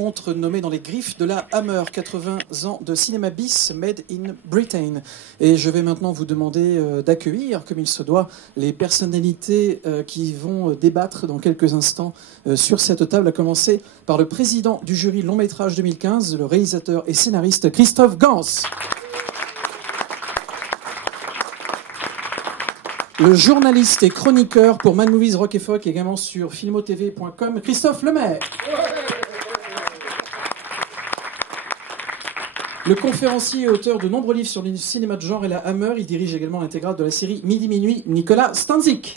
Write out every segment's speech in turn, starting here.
Rencontre nommée dans les griffes de la Hammer, 80 ans de cinéma bis made in Britain. Et je vais maintenant vous demander d'accueillir, comme il se doit, les personnalités qui vont débattre dans quelques instants sur cette table, à commencer par le président du jury long métrage 2015, le réalisateur et scénariste Christophe Gans. Le journaliste et chroniqueur pour Mad Movies Rock et Folk, également sur filmotv.com, Christophe Lemaire. Le conférencier et auteur de nombreux livres sur le cinéma de genre et la Hammer, il dirige également l'intégrale de la série Midi Minuit, Nicolas Stanzik.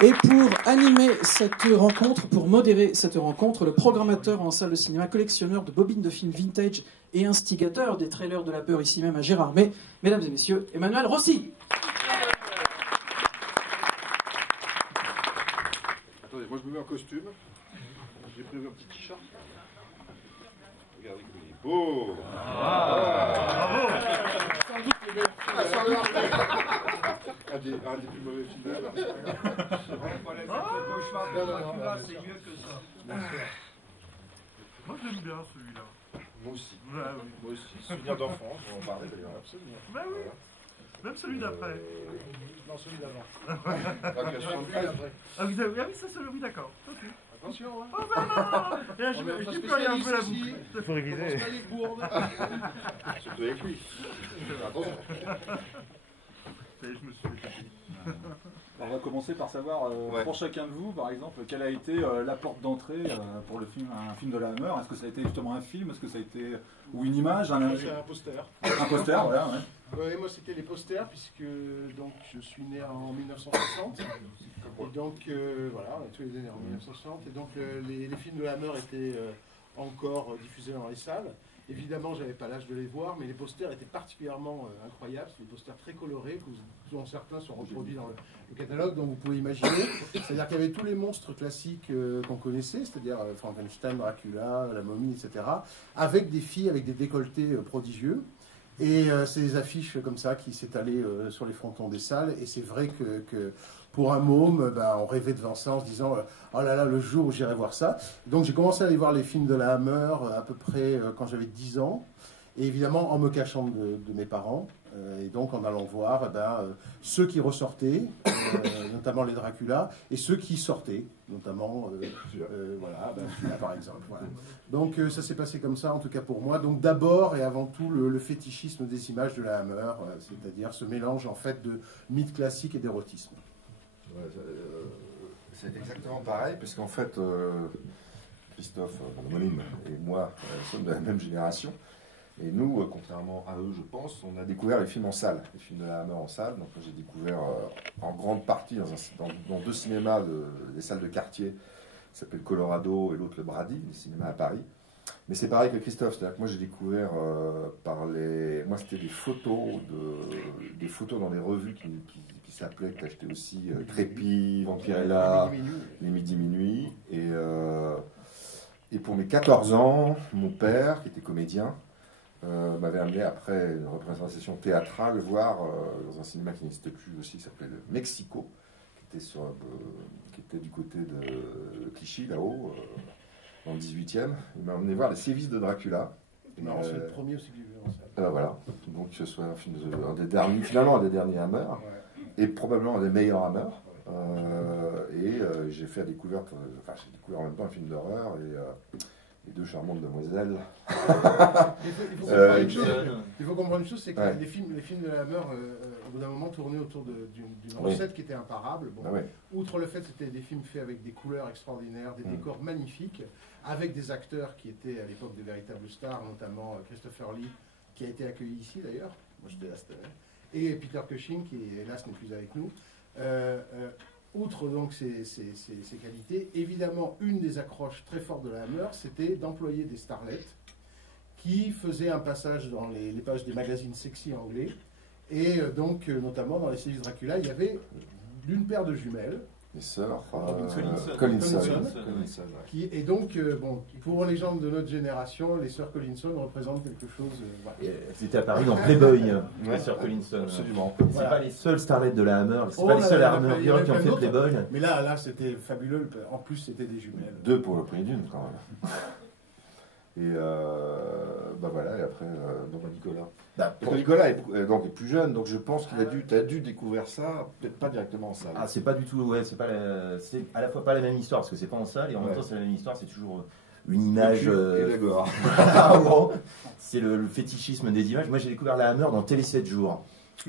Et pour animer cette rencontre, pour modérer cette rencontre, le programmateur en salle de cinéma, collectionneur de bobines de films vintage et instigateur des trailers de la peur ici même à Gérardmer, mesdames et messieurs, Emmanuel Rossi. Attendez, moi je me mets en costume. J'ai prévu un petit t-shirt. Regardez comme il est beau. Un des plus mauvais films de la part. C'est mieux que ça. Moi j'aime bien celui-là. Moi aussi. Ouais, oui. Moi aussi. Souvenir d'enfance, on en parlait d'ailleurs, absolument. Bah oui. Même celui d'après. Non, celui d'avant. Après. Ah oui, ça c'est oui, d'accord. Ok. Attention, hein. Oh ben non. Et là, je dis plus rien, un peu la boucle. Il faut réviser. Surtout avec lui. Attention. Je me suis fait. On va commencer par savoir, pour chacun de vous, par exemple, quelle a été la porte d'entrée pour le film, un film de la Hammer. Est-ce que ça a été justement un film? Est-ce que ça a été ou une image? C'est un poster. Un poster, voilà, ouais. Oui, moi c'était les posters, puisque donc, je suis né en 1960. Et donc, voilà, on est tous les deux nés en 1960. Et donc, les films de la Hammer étaient encore diffusés dans les salles. Évidemment, je n'avais pas l'âge de les voir, mais les posters étaient particulièrement incroyables. C'est des posters très colorés, dont certains sont reproduits dans le catalogue, donc vous pouvez imaginer. C'est-à-dire qu'il y avait tous les monstres classiques qu'on connaissait, c'est-à-dire Frankenstein, Dracula, la momie, etc., avec des filles avec des décolletés prodigieux. Et c'est des affiches comme ça qui s'étalaient sur les frontons des salles. Et c'est vrai que pour un môme, on rêvait devant ça en se disant oh là là, le jour où j'irai voir ça. Donc j'ai commencé à aller voir les films de la Hammer à peu près quand j'avais 10 ans. Et évidemment en me cachant de mes parents. Et donc en allant voir ceux qui ressortaient, notamment les Dracula, et ceux qui sortaient, notamment voilà, celui-là par exemple. Voilà. Donc ça s'est passé comme ça, en tout cas pour moi. Donc d'abord et avant tout le fétichisme des images de la Hammer, c'est-à-dire ce mélange en fait de mythe classique et d'érotisme. Ouais, c'est exactement pareil, parce qu'en fait, Christophe, mon homonyme, et moi sommes de la même génération. Et nous, contrairement à eux, je pense, on a découvert les films en salle, les films de la Hammer en salle. Donc j'ai découvert en grande partie dans deux cinémas, des salles de quartier, qui s'appellent Colorado et l'autre le Brady, les cinémas à Paris. Mais c'est pareil que Christophe, c'est-à-dire que moi j'ai découvert moi c'était des photos dans des revues qui s'appelaient, que t'achetais aussi, Crépi, Vampirella, les Midi Minuit. Et pour mes 14 ans, mon père, qui était comédien, m'avait amené après une représentation théâtrale voir dans un cinéma qui n'existait plus aussi, qui s'appelait le Mexico, qui était du côté de Clichy, là-haut, dans le 18e. Il m'a emmené voir Les Sévices de Dracula. C'est le premier aussi que j'ai vu en salle. Voilà, donc ce soit un film finalement un des derniers Hammer, et probablement un des meilleurs Hammer. J'ai fait j'ai découvert en même temps un film d'horreur et deux charmantes demoiselles. Il faut comprendre une chose, c'est que les films de la Hammer, au bout d'un moment, tournaient autour d'une recette qui était imparable. Bon, outre le fait que c'était des films faits avec des couleurs extraordinaires, des décors magnifiques, avec des acteurs qui étaient à l'époque de véritables stars, notamment Christopher Lee, qui a été accueilli ici d'ailleurs, moi j'étais là cette année, et Peter Cushing, qui hélas n'est plus avec nous. Outre donc ces qualités, évidemment, une des accroches très fortes de la Hammer, c'était d'employer des starlets qui faisaient un passage dans les pages des magazines sexy anglais. Et donc, notamment dans les séries Dracula, il y avait une paire de jumelles Les sœurs Collinson. Collinson, ouais. Et donc, bon, pour les gens de notre génération, les sœurs Collinson représentent quelque chose. Voilà. Elles étaient apparues dans Playboy, les sœurs Collinson. Absolument. C'est Voilà. pas les seules starlettes de la Hammer, c'est Oh, pas les seules il y Hammer avait girls qui ont plein fait d'autres. Playboy. Mais là, c'était fabuleux. En plus, c'était des jumelles. 2 pour le prix d'une, quand même. Et voilà, et après, Nicolas. Donc Nicolas est plus jeune, donc je pense qu'il a dû découvrir ça, peut-être pas directement en salle. Ah, c'est pas du tout, ouais, c'est à la fois pas la même histoire, parce que c'est pas en salle, et en même Ouais. temps c'est la même histoire, c'est toujours une image. Et la gore. Ah, bon, c'est le fétichisme des images. Moi j'ai découvert la Hammer dans Télé 7 jours.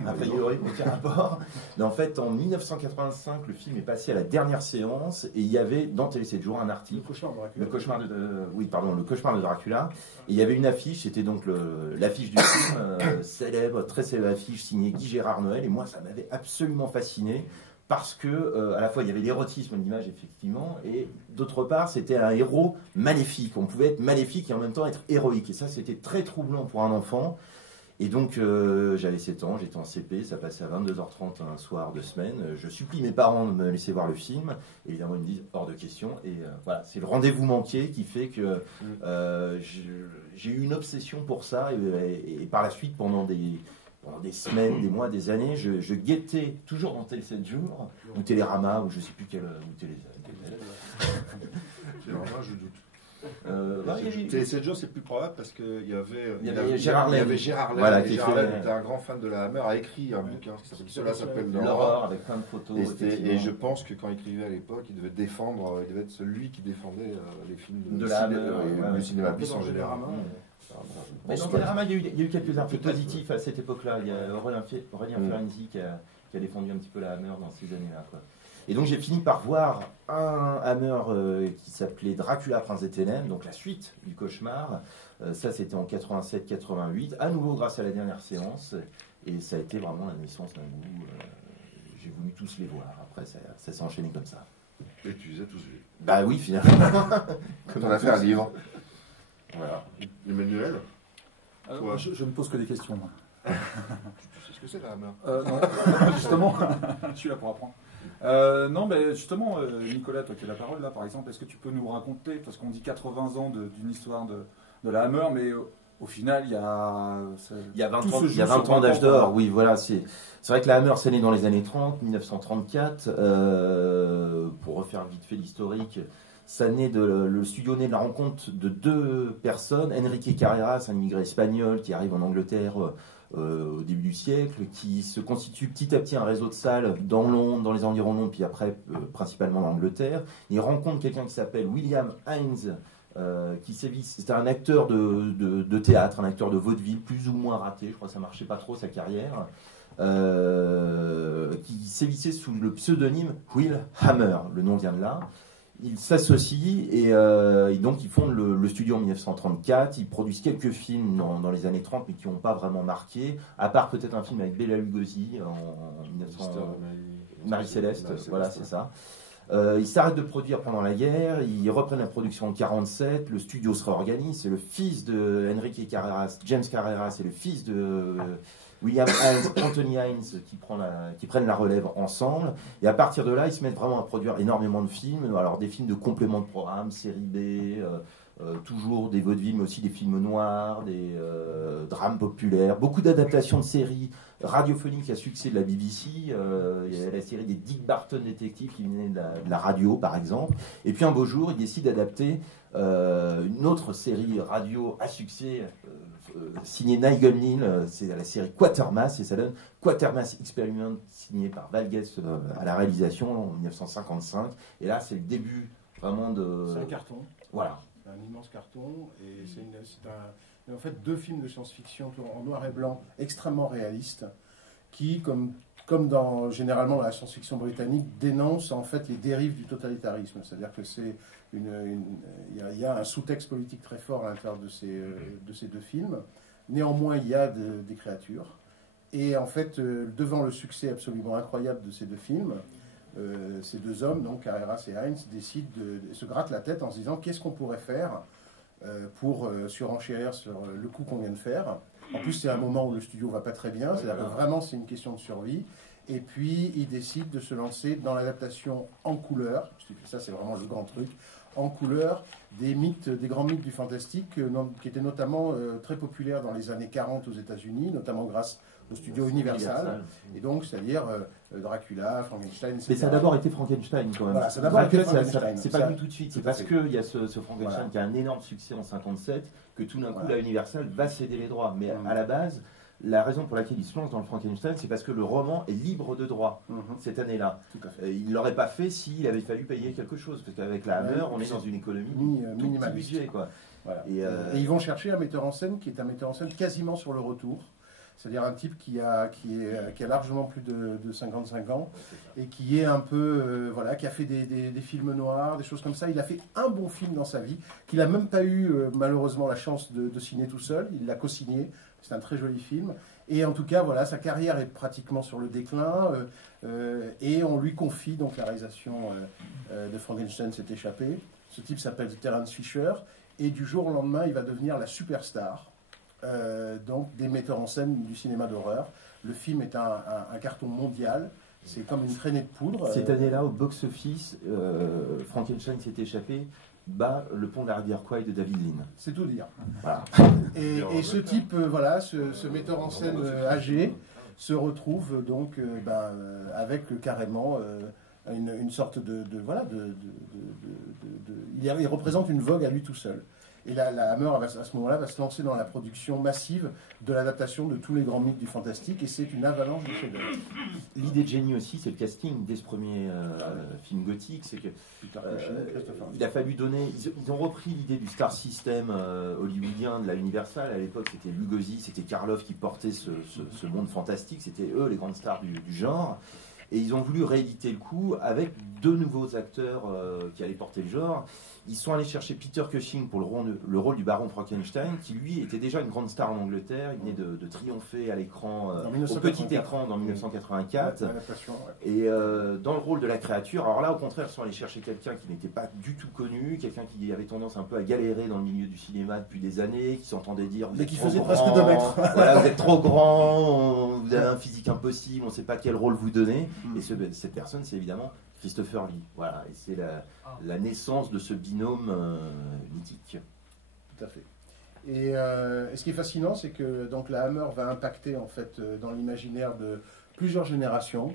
A priori, aucun rapport. Mais en fait, en 1985, le film est passé à la dernière séance, et il y avait dans Télé 7 jours un Le article. cauchemar de Dracula. Le cauchemar de Dracula. Et il y avait une affiche, c'était donc l'affiche du film, très célèbre affiche signée Guy Gérard Noël. Et moi, ça m'avait absolument fasciné parce que, à la fois, il y avait l'érotisme de l'image, effectivement, et d'autre part, c'était un héros maléfique. On pouvait être maléfique et en même temps être héroïque. Et ça, c'était très troublant pour un enfant. Et donc, j'avais 7 ans, j'étais en CP, ça passait à 22h30 un soir de semaine. Je supplie mes parents de me laisser voir le film. Évidemment, ils me disent hors de question. Et voilà, c'est le rendez-vous manqué qui fait que j'ai eu une obsession pour ça. Et par la suite, pendant des semaines, des mois, des années, je guettais toujours dans Télé 7 jours, ou Télérama, ou je ne sais plus quelle. Télérama, je doute. Télé 7 jours, c'est plus probable parce qu'il y avait Gérard Laine. Gérard Laine. Voilà, et Gérard Laine était un grand fan de la Hammer, a écrit un bouquin qui s'appelle L'horreur, avec plein de photos. Et je pense que quand il écrivait à l'époque, il devait être celui qui défendait les films de la Hammer, le cinéma bis en général. Mais dans Télérama, il y a eu quelques articles positifs à cette époque-là. Il y a Aurélien Ferenczi qui a défendu un petit peu la Hammer dans ces années-là. Et donc j'ai fini par voir un Hammer qui s'appelait Dracula, Prince des Ténèbres, donc la suite du cauchemar. Ça c'était en 87-88, à nouveau grâce à la dernière séance. Et ça a été vraiment la naissance d'un goût. J'ai voulu tous les voir. Après ça s'est enchaîné comme ça. Et tu les as tous vus. Bah oui, finalement. T'en as fait un livre. Voilà. Emmanuel, Je ne pose que des questions. Moi. tu sais ce que c'est la Hammer? Non, justement, je suis là pour apprendre. Non, mais justement, Nicolas, toi qui as la parole là, par exemple, est-ce que tu peux nous raconter, parce qu'on dit 80 ans d'une histoire de la Hammer, mais au final, il y a 20 ans d'âge d'or, oui, voilà. C'est vrai que la Hammer, c'est né dans les années 30, 1934. Pour refaire vite fait l'historique, le studio naît de la rencontre de 2 personnes. Enrique Carreras, un immigré espagnol qui arrive en Angleterre au début du siècle, qui se constitue petit à petit un réseau de salles dans Londres, dans les environs de Londres, puis après principalement l'Angleterre. Il rencontre quelqu'un qui s'appelle William Hines, c'était un acteur de théâtre, un acteur de vaudeville, plus ou moins raté, je crois que ça marchait pas trop sa carrière, qui sévissait sous le pseudonyme Will Hammer, le nom vient de là. Ils s'associent et donc ils fondent le studio en 1934. Ils produisent quelques films dans les années 30, mais qui n'ont pas vraiment marqué, à part peut-être un film avec Bela Lugosi en 1900, Marie-Céleste, voilà, c'est ça. Ils s'arrêtent de produire pendant la guerre, ils reprennent la production en 1947, le studio se réorganise, c'est le fils de Enrique Carreras, James Carreras, et le fils de William Hines, Anthony Hines, qui prennent la relève ensemble. Et à partir de là, ils se mettent vraiment à produire énormément de films. Alors des films de complément de programme, série B, toujours des vaudevilles, mais aussi des films noirs, des drames populaires, beaucoup d'adaptations de séries radiophoniques à succès de la BBC. Il y a la série des Dick Barton détectives qui venait de la radio, par exemple. Et puis un beau jour, ils décident d'adapter une autre série radio à succès signée Nigel Neal, c'est la série Quatermass, et ça donne Quatermass Experiment, signé par Val Guest à la réalisation en 1955. Et là, c'est le début vraiment de... C'est un carton. Voilà. C'est un immense carton, et c'est en fait 2 films de science-fiction en noir et blanc extrêmement réalistes, qui, comme généralement dans la science-fiction britannique, dénoncent en fait les dérives du totalitarisme. C'est-à-dire que il y a un sous-texte politique très fort à l'intérieur de ces 2 films. Néanmoins, il y a des créatures. Et en fait, devant le succès absolument incroyable de ces 2 films, ces 2 hommes, donc Carreras et Hines, se grattent la tête en se disant qu'est-ce qu'on pourrait faire pour surenchérir sur le coup qu'on vient de faire. En plus, c'est un moment où le studio va pas très bien, c'est-à-dire que vraiment c'est une question de survie. Et puis, il décide de se lancer dans l'adaptation en couleur, parce que ça, c'est vraiment le grand truc, en couleur, des grands mythes du fantastique, qui étaient notamment très populaires dans les années 40 aux États-Unis, notamment grâce au studio Universal. Et donc, c'est-à-dire Dracula, Frankenstein, etc. Mais ça a d'abord été Frankenstein, quand même. Voilà, ça a d'abord été Dracula, Frankenstein. c'est pas venu tout de suite. C'est parce qu'il y a ce Frankenstein Voilà. qui a un énorme succès en 57 que tout d'un coup, Voilà. la Universal va céder les droits. Mais à la base, la raison pour laquelle il se lance dans le Frankenstein, c'est parce que le roman est libre de droit cette année-là. Tout à fait. Il ne l'aurait pas fait s'il avait fallu payer quelque chose. Parce qu'avec la Hammer, on est dans une économie tout petit minimaliste. budget, quoi. Voilà. Et ils vont chercher un metteur en scène qui est un metteur en scène quasiment sur le retour. C'est-à-dire un type qui a largement plus de 55 ans et qui est un peu, qui a fait des films noirs, des choses comme ça. Il a fait un bon film dans sa vie, qu'il n'a même pas eu malheureusement la chance de signer tout seul. Il l'a co-signé. C'est un très joli film. Et en tout cas, voilà, sa carrière est pratiquement sur le déclin. Et on lui confie donc la réalisation de Frankenstein s'est échappé. Ce type s'appelle Terence Fisher. Et du jour au lendemain, il va devenir la superstar donc des metteurs en scène du cinéma d'horreur. Le film est un carton mondial. C'est comme une traînée de poudre. cette année-là, au box-office, Frankenstein s'est échappé, bat Le Pont de la rivière Kwai de David Lean. C'est tout dire. Voilà. Et ce type, ce metteur en scène âgé, se retrouve donc avec carrément une sorte il représente une vogue à lui tout seul. Et la Hammer, à ce moment-là, va se lancer dans la production massive de l'adaptation de tous les grands mythes du fantastique, et c'est une avalanche de chefs-d'œuvre. L'idée de génie aussi, c'est le casting dès ce premier film gothique. C'est que il a fallu donner. Ils ont repris l'idée du star system hollywoodien de la Universal. À l'époque, c'était Lugosi, c'était Karloff qui portait ce monde fantastique. C'était eux les grandes stars du genre. Et ils ont voulu rééditer le coup avec deux nouveaux acteurs qui allaient porter le genre. Ils sont allés chercher Peter Cushing pour le rôle du baron Frankenstein, qui lui était déjà une grande star en Angleterre. Il venait de triompher à l'écran, au petit écran dans 1984. Et dans le rôle de la créature, alors là au contraire, ils sont allés chercher quelqu'un qui n'était pas du tout connu, quelqu'un qui avait tendance un peu à galérer dans le milieu du cinéma depuis des années, qui s'entendait dire mais qui faisait presque 2 mètres. Voilà, vous êtes trop grand, vous avez un physique impossible, on ne sait pas quel rôle vous donner. Et cette personne, c'est évidemment Christopher Lee. Voilà, et c'est la naissance de ce binôme mythique. Tout à fait. Et ce qui est fascinant, c'est que donc la Hammer va impacter en fait dans l'imaginaire de plusieurs générations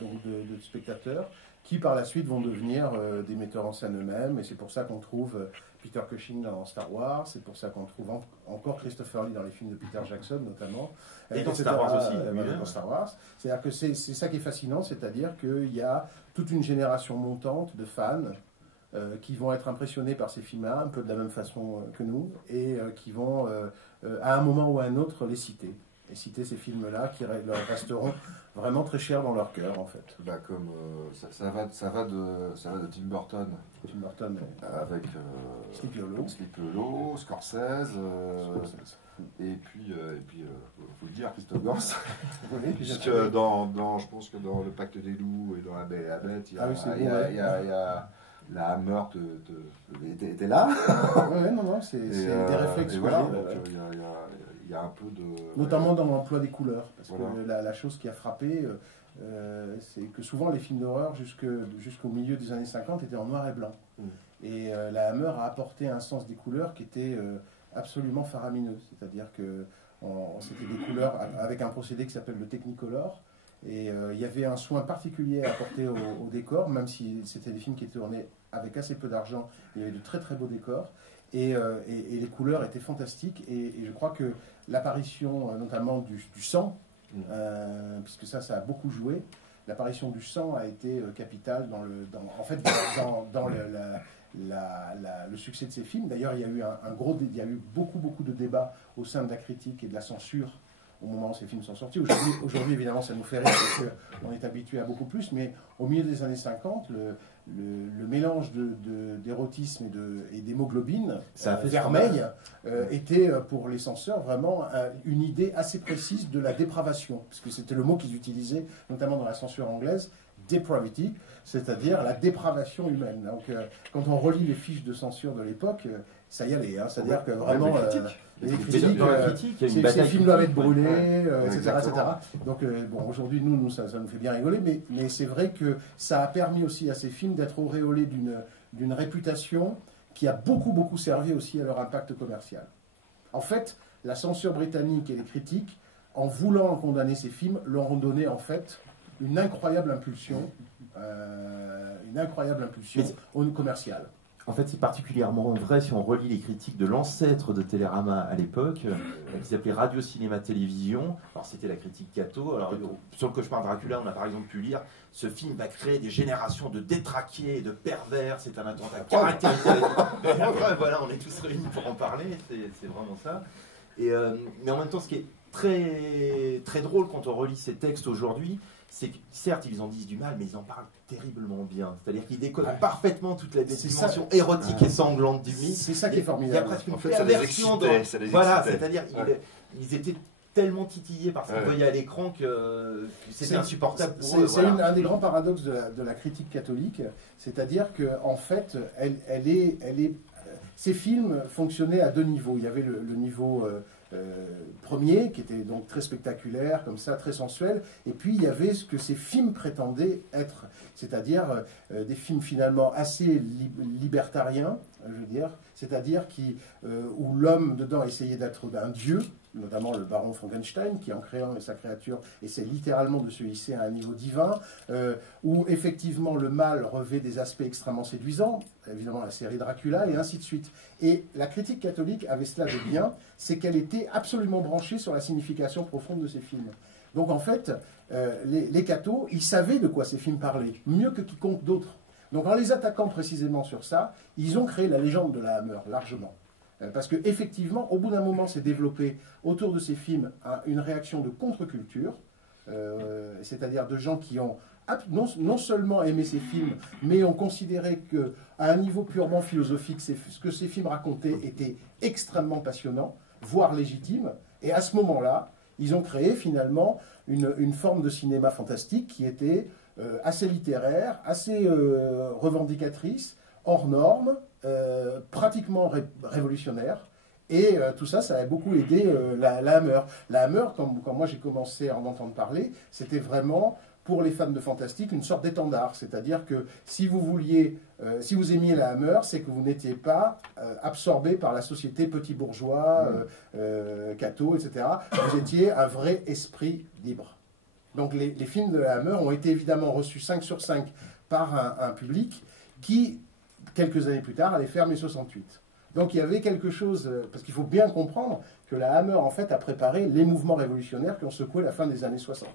donc de spectateurs qui par la suite vont devenir des metteurs en scène eux-mêmes. Et c'est pour ça qu'on trouve Peter Cushing dans Star Wars, c'est pour ça qu'on trouve encore Christopher Lee dans les films de Peter Jackson notamment. Et dans Star Wars aussi. Dans Star Wars. C'est-à-dire que c'est ça qui est fascinant, c'est-à-dire qu'il y a toute une génération montante de fans qui vont être impressionnés par ces films-là, un peu de la même façon que nous, et qui vont, à un moment ou à un autre, les citer. Et citer ces films-là qui leur resteront vraiment très chers dans leur cœur, en fait. Bah comme ça va de Tim Burton. Tim Burton avec Sleepy Hollow, Scorsese. Et puis, faut le dire, Christophe Gans. Puisque je pense que dans Le Pacte des loups et dans La Belle et la Bête, il y a la Hammer était là. C'est des réflexes. Et voilà, donc il y a un peu de... Notamment dans l'emploi des couleurs. Parce que la chose qui a frappé, c'est que souvent les films d'horreur jusqu'au milieu des années 50 étaient en noir et blanc. Et la Hammer a apporté un sens des couleurs qui était absolument faramineux. C'est-à-dire que c'était des couleurs avec un procédé qui s'appelle le Technicolor. Et il y avait un soin particulier à apporter au décor, même si c'était des films qui étaient tournés avec assez peu d'argent. Il y avait de très très beaux décors. Et les couleurs étaient fantastiques. Et je crois que l'apparition notamment du sang, puisque ça a beaucoup joué, l'apparition du sang a été capitale dans le succès de ces films. D'ailleurs, il y a eu beaucoup de débats au sein de la critique et de la censure au moment où ces films sont sortis. Aujourd'hui, évidemment, ça nous fait rire parce qu'on est habitué à beaucoup plus, mais au milieu des années 50, le mélange d'érotisme et d'hémoglobine vermeille était pour les censeurs vraiment une idée assez précise de la dépravation, parce que c'était le mot qu'ils utilisaient, notamment dans la censure anglaise, depravity, c'est-à-dire la dépravation humaine. Donc, quand on relit les fiches de censure de l'époque, ça y allait. Hein, c'est-à-dire que vraiment, les critiques, ces films doivent être brûlés, etc., etc. Donc, bon, aujourd'hui, nous ça nous fait bien rigoler, mais c'est vrai que ça a permis aussi à ces films d'être auréolés d'une réputation qui a beaucoup servi aussi à leur impact commercial. En fait, la censure britannique et les critiques, en voulant condamner ces films, leur ont donné en fait une incroyable impulsion au commercial. En fait, c'est particulièrement vrai si on relit les critiques de l'ancêtre de Télérama à l'époque, qui s'appelait Radio Cinéma Télévision. Alors, c'était la critique Cato. Alors, sur le Cauchemar de Dracula, on a par exemple pu lire « Ce film va créer des générations de détraqués et de pervers. C'est un attentat caractérisé. » Voilà, on est tous réunis pour en parler. C'est vraiment ça. Mais en même temps, ce qui est très drôle quand on relit ces textes aujourd'hui, c'est que certes ils en disent du mal, mais ils en parlent terriblement bien. C'est-à-dire qu'ils décodent parfaitement toute la dimension érotique et sanglante du mythe. C'est ça qui est formidable. Il y a presque une perversion. Voilà, c'est-à-dire ils étaient tellement titillés par ce qu'ils voyaient à l'écran que c'était insupportable pour eux. C'est un des grands paradoxes de la critique catholique, c'est-à-dire qu'en fait, ces films fonctionnaient à deux niveaux. Il y avait le niveau premier, qui était donc très spectaculaire, comme ça, très sensuel, et puis il y avait ce que ces films prétendaient être, c'est-à-dire des films finalement assez libertariens, je veux dire, c'est-à-dire où l'homme dedans essayait d'être un dieu, notamment le baron Frankenstein, qui en créant sa créature essaie littéralement de se hisser à un niveau divin, où effectivement le mal revêt des aspects extrêmement séduisants, évidemment la série Dracula, et ainsi de suite. Et la critique catholique avait cela de bien, c'est qu'elle était absolument branchée sur la signification profonde de ces films. Donc en fait, les cathos, ils savaient de quoi ces films parlaient, mieux que quiconque d'autre. Donc en les attaquant précisément sur ça, ils ont créé la légende de la Hammer, largement. Parce qu'effectivement, au bout d'un moment, s'est développé autour de ces films une réaction de contre-culture, c'est-à-dire de gens qui ont non seulement aimé ces films, mais ont considéré qu'à un niveau purement philosophique, ce que ces films racontaient était extrêmement passionnant, voire légitime. Et à ce moment-là, ils ont créé finalement une forme de cinéma fantastique qui était assez littéraire, assez revendicatrice, hors norme, pratiquement révolutionnaire. Et tout ça, ça a beaucoup aidé la Hammer. La Hammer, quand moi j'ai commencé à en entendre parler, c'était vraiment, pour les fans de fantastique, une sorte d'étendard. C'est-à-dire que si vous aimiez la Hammer, c'est que vous n'étiez pas absorbé par la société petit bourgeois, catho, etc. Vous étiez un vrai esprit libre. Donc les films de la Hammer ont été évidemment reçus 5 sur 5 par un public qui, quelques années plus tard, allait faire mai 68. Donc il y avait quelque chose, parce qu'il faut bien comprendre que la Hammer en fait a préparé les mouvements révolutionnaires qui ont secoué la fin des années 60.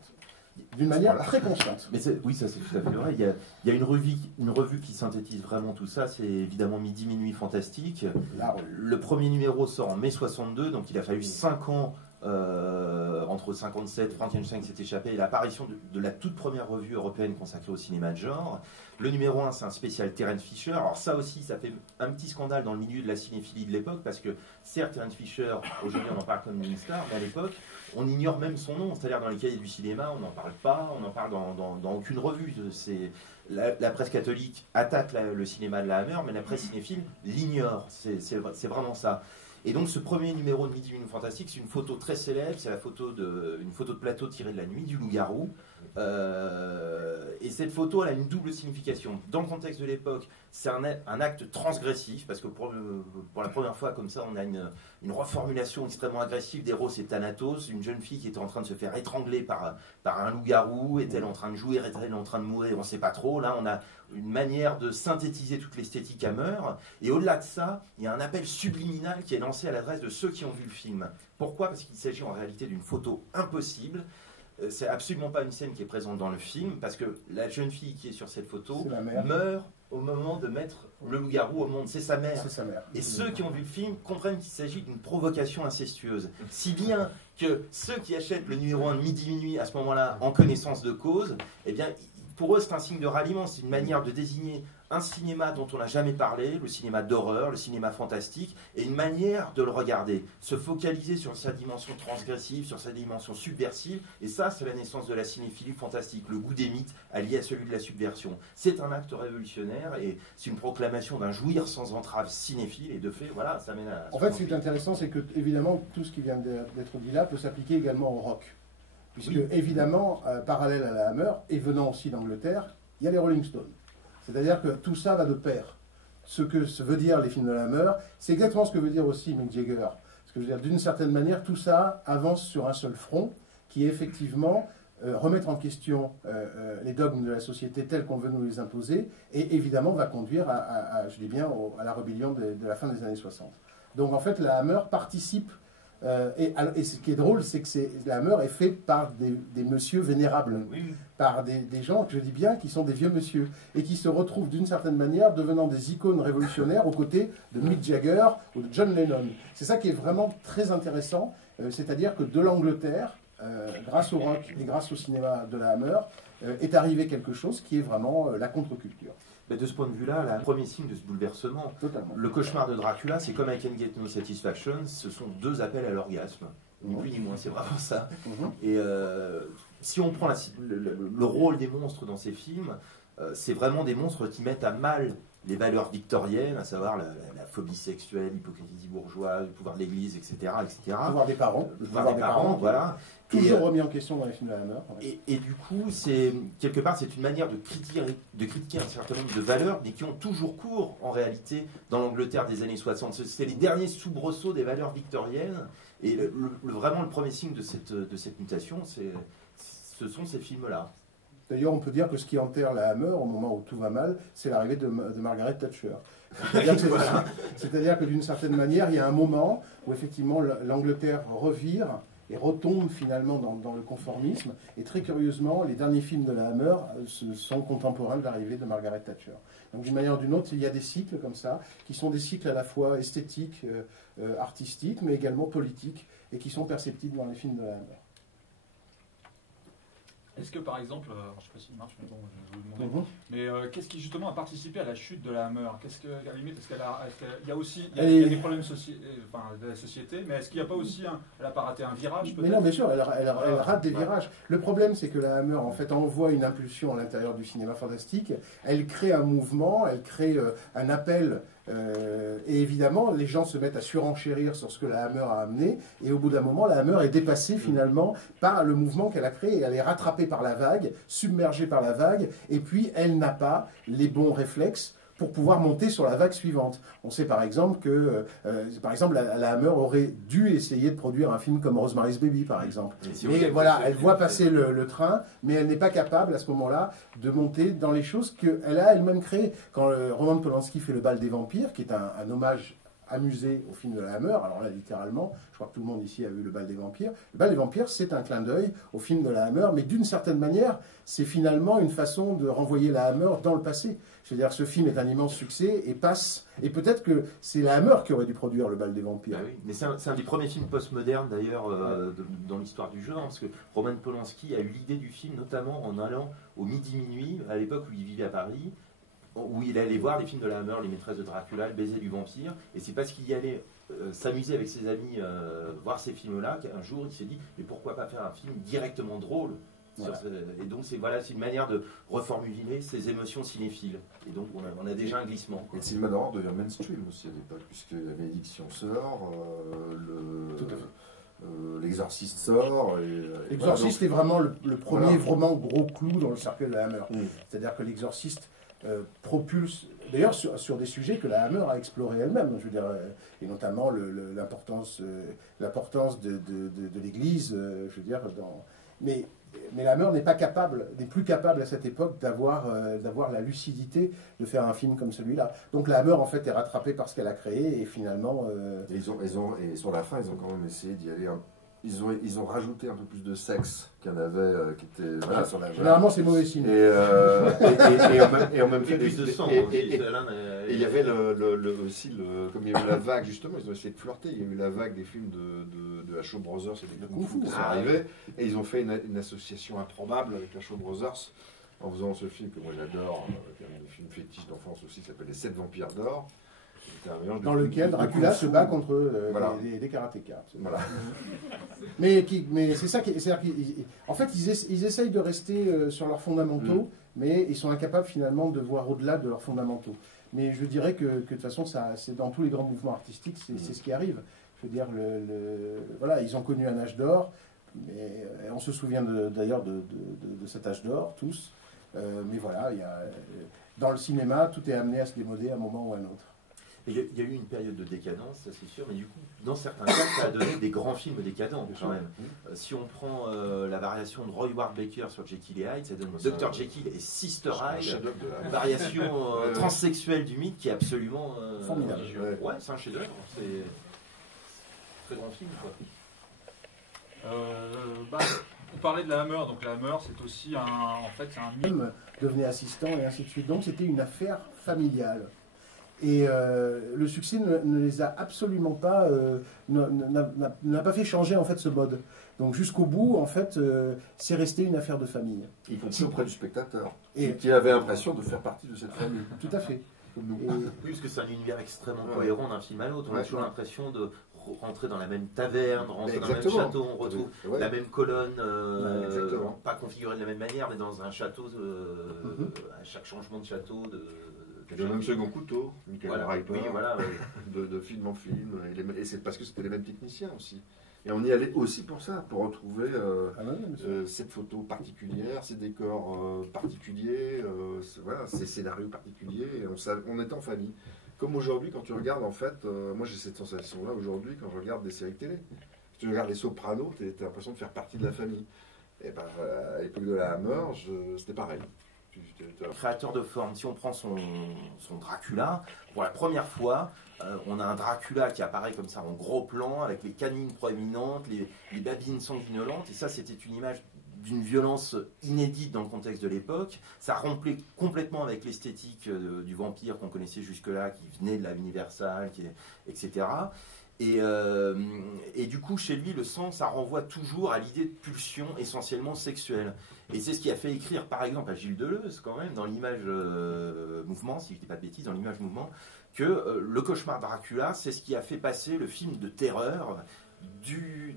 D'une manière très consciente. Mais oui, ça c'est tout à fait vrai. Il y a une revue qui synthétise vraiment tout ça, c'est évidemment Midi Minuit Fantastique. Le premier numéro sort en mai 62, donc il a fallu 5 ans entre 57, Frankenstein s'est échappé, et l'apparition de la toute première revue européenne consacrée au cinéma de genre. Le numéro 1, c'est un spécial Terence Fisher. Alors ça aussi, ça fait un petit scandale dans le milieu de la cinéphilie de l'époque, parce que certes, Terence Fisher, aujourd'hui on en parle comme une star, mais à l'époque, on ignore même son nom, c'est-à-dire dans les cahiers du cinéma, on n'en parle pas, on n'en parle dans aucune revue. La presse catholique attaque le cinéma de la Hammer, mais la presse cinéphile l'ignore, c'est vraiment ça. Et donc ce premier numéro de Midi Minuit Fantastique, c'est une photo très célèbre, c'est une photo de plateau tirée de la Nuit du Loup-Garou. Et cette photo, elle a une double signification. Dans le contexte de l'époque, c'est un acte transgressif, parce que pour la première fois, comme ça, on a une reformulation extrêmement agressive d'Eros et Thanatos, une jeune fille qui était en train de se faire étrangler par un loup-garou, est-elle en train de jouir, est-elle en train de mourir, on ne sait pas trop. Là, on a une manière de synthétiser toute l'esthétique Hammer. Et au-delà de ça, il y a un appel subliminal qui est lancé à l'adresse de ceux qui ont vu le film. Pourquoi ? Parce qu'il s'agit en réalité d'une photo impossible. C'est absolument pas une scène qui est présente dans le film, parce que la jeune fille qui est sur cette photo meurt au moment de mettre le loup-garou au monde. C'est sa mère. Et ceux qui ont vu le film comprennent qu'il s'agit d'une provocation incestueuse. Si bien que ceux qui achètent le numéro 1 de Midi Minuit à ce moment-là, en connaissance de cause, eh bien, pour eux, c'est un signe de ralliement, c'est une manière de désigner un cinéma dont on n'a jamais parlé, le cinéma d'horreur, le cinéma fantastique, et une manière de le regarder, se focaliser sur sa dimension transgressive, sur sa dimension subversive, et ça, c'est la naissance de la cinéphilie fantastique, le goût des mythes allié à celui de la subversion. C'est un acte révolutionnaire, et c'est une proclamation d'un jouir sans entrave cinéphile, et de fait, voilà, ça mène à... En fait, ce qui est intéressant, c'est que, évidemment, tout ce qui vient d'être dit là peut s'appliquer également au rock. Puisque, évidemment, parallèle à la Hammer, et venant aussi d'Angleterre, il y a les Rolling Stones. C'est-à-dire que tout ça va de pair. Ce que veut dire les films de la Hammer, c'est exactement ce que veut dire aussi Mick Jagger. Parce que je veux dire, d'une certaine manière, tout ça avance sur un seul front, qui est effectivement remettre en question les dogmes de la société tels qu'on veut nous les imposer, et évidemment va conduire je dis bien, à la rébellion de la fin des années 60. Donc en fait, la Hammer participe. Et ce qui est drôle, c'est que la Hammer est faite par des messieurs vénérables, par des gens, je dis bien, qui sont des vieux messieurs, et qui se retrouvent d'une certaine manière devenant des icônes révolutionnaires aux côtés de Mick Jagger ou de John Lennon. C'est ça qui est vraiment très intéressant, c'est-à-dire que de l'Angleterre, grâce au rock et grâce au cinéma de la Hammer, est arrivé quelque chose qui est vraiment la contre-culture. Mais de ce point de vue-là, le premier signe de ce bouleversement, Totalement. Le cauchemar de Dracula, c'est comme I Can Get No Satisfaction, ce sont deux appels à l'orgasme, ni plus ni moins, c'est vraiment ça. Et si on prend le rôle des monstres dans ces films, c'est vraiment des monstres qui mettent à mal les valeurs victoriennes, à savoir la phobie sexuelle, l'hypocrisie bourgeoise, le pouvoir de l'Église, etc. etc. Le pouvoir des parents. Le pouvoir des parents, voilà. Toujours remis en question dans les films de la Hammer. Ouais. Et du coup, quelque part, c'est une manière de critiquer un certain nombre de valeurs, mais qui ont toujours cours, en réalité, dans l'Angleterre des années 60. C'est les derniers soubresauts des valeurs victoriennes. Et vraiment, le premier signe de cette mutation, ce sont ces films-là. D'ailleurs, on peut dire que ce qui enterre la Hammer, au moment où tout va mal, c'est l'arrivée de Margaret Thatcher. C'est-à-dire que d'une certaine manière, il y a un moment où effectivement l'Angleterre revire et retombe finalement dans le conformisme. Et très curieusement, les derniers films de la Hammer sont contemporains de l'arrivée de Margaret Thatcher. Donc d'une manière ou d'une autre, il y a des cycles comme ça, qui sont des cycles à la fois esthétiques, artistiques, mais également politiques, et qui sont perceptibles dans les films de la Hammer. Est-ce que par exemple, alors je ne sais pas s'il marche, mais bon, je vais vous demander, mais qu'est-ce qui justement a participé à la chute de la Hammer? Qu'est-ce que, à la limite, il y a aussi il y a des problèmes de la société, mais est-ce qu'il n'y a pas aussi, elle n'a pas raté un virage peut-être? Mais non, bien sûr, elle rate des virages. Le problème, c'est que la Hammer, en fait, envoie une impulsion à l'intérieur du cinéma fantastique, elle crée un mouvement, elle crée un appel. Et évidemment, les gens se mettent à surenchérir sur ce que la Hammer a amené, et au bout d'un moment, la Hammer est dépassée finalement par le mouvement qu'elle a créé, et elle est rattrapée par la vague, submergée par la vague, et puis elle n'a pas les bons réflexes pour pouvoir monter sur la vague suivante. On sait par exemple que la Hammer aurait dû essayer de produire un film comme Rosemary's Baby, par exemple. Mais voilà, elle voit passer le train, mais elle n'est pas capable à ce moment-là de monter dans les choses qu'elle a elle-même créées. Quand Roman Polanski fait Le Bal des Vampires, qui est un hommage amusé au film de la Hammer, alors là littéralement, je crois que tout le monde ici a vu Le Bal des Vampires. Le Bal des Vampires, c'est un clin d'œil au film de la Hammer, mais d'une certaine manière, c'est finalement une façon de renvoyer la Hammer dans le passé. Je veux dire, ce film est un immense succès et passe, et peut-être que c'est la Hammer qui aurait dû produire Le Bal des Vampires. Ah oui, mais c'est un des premiers films postmodernes d'ailleurs dans l'histoire du genre, parce que Roman Polanski a eu l'idée du film notamment en allant au midi-minuit, à l'époque où il vivait à Paris, où il allait voir les films de la Hammer, Les Maîtresses de Dracula, Le Baiser du Vampire, et c'est parce qu'il y allait s'amuser avec ses amis, voir ces films-là, qu'un jour il s'est dit, mais pourquoi pas faire un film directement drôle sur et donc c'est une manière de reformuler ses émotions cinéphiles. Et donc on a déjà un glissement. Et le cinéma d'horreur devient mainstream aussi à l'époque, puisque la Malédiction sort, l'Exorciste sort. L'Exorciste est vraiment le premier vraiment gros clou dans le cercueil de la Hammer. C'est-à-dire que l'Exorciste propulse, d'ailleurs sur des sujets que la Hammer a exploré elle-même, je veux dire, et notamment l'importance de l'Église, je veux dire, mais la Hammer n'est plus capable à cette époque d'avoir la lucidité de faire un film comme celui-là. Donc la Hammer en fait est rattrapée par ce qu'elle a créé et finalement. Et sur la fin, ils ont quand même essayé d'y aller. Ils ont rajouté un peu plus de sexe qu'il y en avait qui était voilà, sur la. Généralement, c'est mauvais signe. Et en même temps, plus de sang. Et il y avait aussi comme il y a eu la vague justement, ils ont essayé de flirter. Il y a eu la vague des films de la Shaw Brothers et des Kung Fu qui sont arrivés, et ils ont fait une association improbable avec la Shaw Brothers. en faisant ce film que moi j'adore, un film fétiche d'enfance aussi, qui s'appelle Les 7 vampires d'or. Dans lequel Dracula se bat contre voilà. des karatékas. Voilà. Mais c'est ça qui en fait, ils essayent de rester sur leurs fondamentaux, mais ils sont incapables finalement de voir au-delà de leurs fondamentaux. Mais je dirais que de toute façon, c'est dans tous les grands mouvements artistiques, c'est ce qui arrive. Je veux dire, voilà, ils ont connu un âge d'or, mais on se souvient d'ailleurs de cet âge d'or, tous. Mais voilà, dans le cinéma, tout est amené à se démoder à un moment ou à un autre. Il y a eu une période de décadence, ça c'est sûr, mais du coup, dans certains cas, ça a donné des grands films décadents quand même. Si on prend la variation de Roy Ward Baker sur Jekyll et Hyde, ça donne Dr. Jekyll et Sister Hyde, une variation transsexuelle du mythe qui est absolument formidable. Ouais, c'est un chef-d'œuvre, c'est un très grand film, quoi. On parlait de la Hammer, donc la Hammer c'est aussi en fait c'est un mythe. Devenait assistant et ainsi de suite. Donc c'était une affaire familiale. Et le succès ne les a absolument pas, n'a pas fait changer en fait ce mode. Donc jusqu'au bout, en fait, c'est resté une affaire de famille. Y compris auprès du spectateur, qui avait l'impression de faire partie de cette famille. Tout à fait. Comme nous. Oui, parce que c'est un univers extrêmement cohérent d'un film à l'autre. On a toujours l'impression de rentrer dans la même taverne, rentrer dans le même château, on retrouve la même colonne, pas configurée de la même manière, mais dans un château, à chaque changement de château, le même second couteau, Michael Reiter, voilà, de film en film, et c'est parce que c'était les mêmes techniciens aussi. Et on y allait aussi pour ça, pour retrouver cette photo particulière, ces décors particuliers, voilà, ces scénarios particuliers, et on était en famille. Comme aujourd'hui, quand tu regardes, en fait, moi j'ai cette sensation-là aujourd'hui quand je regarde des séries télé. Si tu regardes Les Sopranos, tu as l'impression de faire partie de la famille. Et ben, à l'époque de la Hammer, c'était pareil. Créateur de forme, si on prend son Dracula, pour la première fois, on a un Dracula qui apparaît comme ça en gros plan, avec les canines proéminentes, les babines sanguinolentes, et ça c'était une image d'une violence inédite dans le contexte de l'époque. Ça rompait complètement avec l'esthétique du vampire qu'on connaissait jusque-là, qui venait de la Universal, etc. Et du coup, chez lui, le sang, ça renvoie toujours à l'idée de pulsion essentiellement sexuelle. Et c'est ce qui a fait écrire, par exemple, à Gilles Deleuze, quand même, dans l'image mouvement, si je ne dis pas de bêtises, dans l'image mouvement, que le cauchemar Dracula, c'est ce qui a fait passer le film de terreur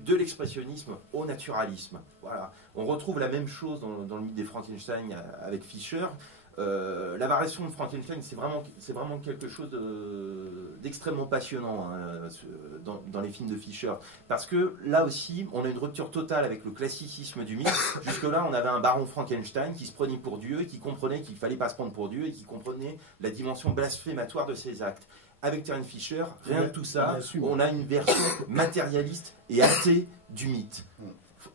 de l'expressionnisme au naturalisme. Voilà. On retrouve la même chose dans le mythe des Frankenstein avec Fischer. La variation de Frankenstein, c'est vraiment quelque chose d'extrêmement passionnant dans les films de Fischer. Parce que là aussi, on a une rupture totale avec le classicisme du mythe. Jusque-là, on avait un baron Frankenstein qui se prenait pour Dieu et qui comprenait qu'il ne fallait pas se prendre pour Dieu et qui comprenait la dimension blasphématoire de ses actes. Avec Terence Fisher, rien de tout ça, on a une version matérialiste et athée du mythe.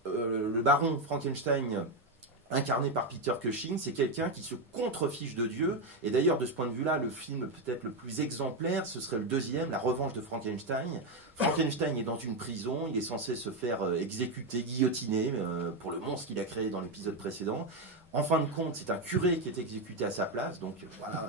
Le baron Frankenstein, incarné par Peter Cushing, c'est quelqu'un qui se contrefiche de Dieu. Et d'ailleurs, de ce point de vue-là, le film peut-être le plus exemplaire, ce serait le deuxième, La Revanche de Frankenstein. Frankenstein est dans une prison, il est censé se faire exécuter, guillotiner pour le monstre qu'il a créé dans l'épisode précédent. En fin de compte, c'est un curé qui est exécuté à sa place, donc voilà,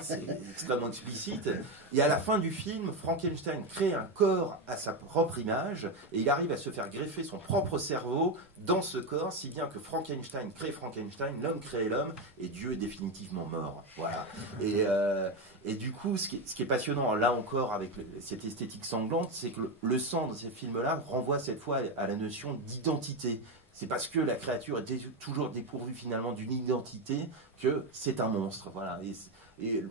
c'est extrêmement explicite. Et à la fin du film, Frankenstein crée un corps à sa propre image, et il arrive à se faire greffer son propre cerveau dans ce corps, si bien que Frankenstein crée Frankenstein, l'homme crée l'homme, et Dieu est définitivement mort. Voilà. Et du coup, ce qui est passionnant, là encore, avec cette esthétique sanglante, c'est que le sang dans ces films-là renvoie cette fois à la notion d'identité. C'est parce que la créature était toujours dépourvue finalement d'une identité que c'est un monstre. Voilà. Et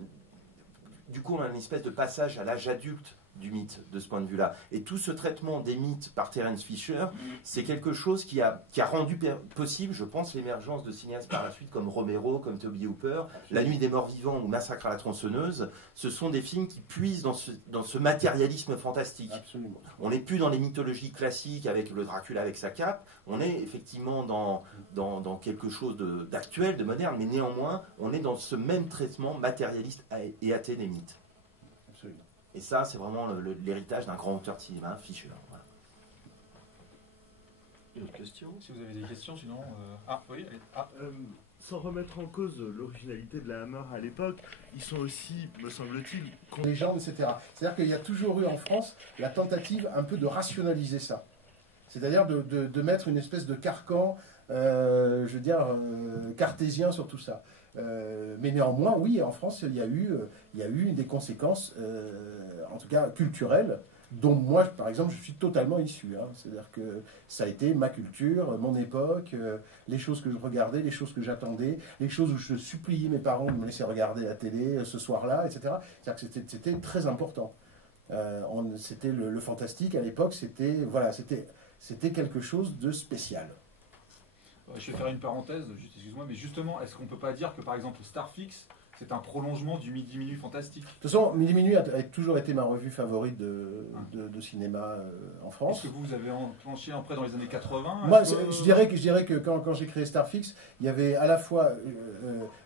du coup, on a une espèce de passage à l'âge adulte du mythe de ce point de vue-là. Et tout ce traitement des mythes par Terence Fisher, c'est quelque chose qui a rendu possible, je pense, l'émergence de cinéastes par la suite comme Romero, comme Toby Hooper, La Nuit des Morts Vivants ou Massacre à la tronçonneuse. Ce sont des films qui puisent dans ce matérialisme fantastique. Absolument. On n'est plus dans les mythologies classiques avec le Dracula avec sa cape, on est effectivement dans quelque chose d'actuel, de moderne, mais néanmoins, on est dans ce même traitement matérialiste et athée des mythes. Absolument. Et ça, c'est vraiment l'héritage d'un grand auteur de cinéma, Fisher. Voilà. Une autre question ? Si vous avez des questions, sinon... oui, allez. Sans remettre en cause l'originalité de la Hammer à l'époque, ils sont aussi, me semble-t-il... Légendes, etc. C'est-à-dire qu'il y a toujours eu en France la tentative un peu de rationaliser ça. C'est-à-dire de mettre une espèce de carcan je veux dire, cartésien sur tout ça. Mais néanmoins, oui, en France, il y a eu des conséquences, en tout cas culturelles, dont moi, par exemple, je suis totalement issu. Hein. C'est-à-dire que ça a été ma culture, mon époque, les choses que je regardais, les choses que j'attendais, les choses où je suppliais mes parents de me laisser regarder la télé ce soir-là, etc. C'est-à-dire que c'était très important. C'était le fantastique à l'époque, c'était quelque chose de spécial. Je vais faire une parenthèse, excuse-moi, mais justement, est-ce qu'on ne peut pas dire que par exemple Starfix, c'est un prolongement du Midi Minuit fantastique? De toute façon, Midi Minuit a toujours été ma revue favorite de cinéma en France. Est-ce que vous avez enclenché après dans les années 80? Moi, je dirais que quand j'ai créé Starfix, il y avait à la fois